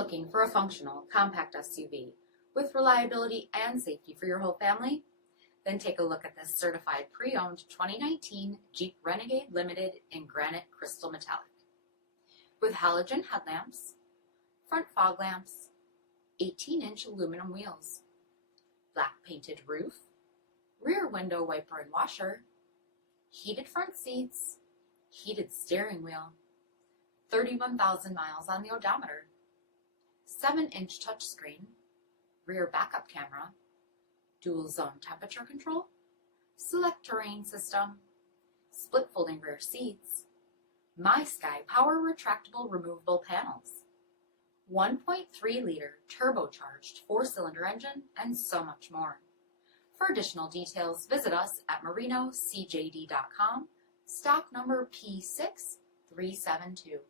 looking for a functional, compact SUV with reliability and safety for your whole family? Then take a look at this certified pre-owned 2019 Jeep Renegade Limited in granite crystal metallic. With halogen headlamps, front fog lamps, 18-inch aluminum wheels, black painted roof, rear window wiper and washer, heated front seats, heated steering wheel, 31,000 miles on the odometer, 7-inch touchscreen, rear backup camera, dual zone temperature control, SELEC-TERRAIN system, split folding rear seats, MySky power retractable removable panels, 1.3-liter turbocharged 4-cylinder engine, and so much more. For additional details, visit us at marinocjd.com, stock number P6372.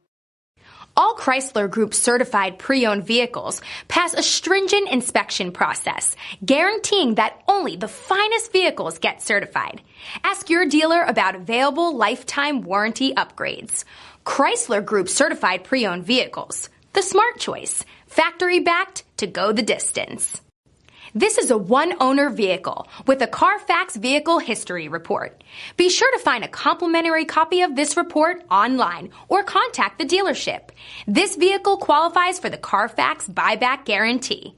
All Chrysler Group certified pre-owned vehicles pass a stringent inspection process, guaranteeing that only the finest vehicles get certified. Ask your dealer about available lifetime warranty upgrades. Chrysler Group certified pre-owned vehicles, the smart choice, factory-backed to go the distance. This is a one-owner vehicle with a CARFAX vehicle history report. Be sure to find a complimentary copy of this report online or contact the dealership. This vehicle qualifies for the CARFAX buyback guarantee.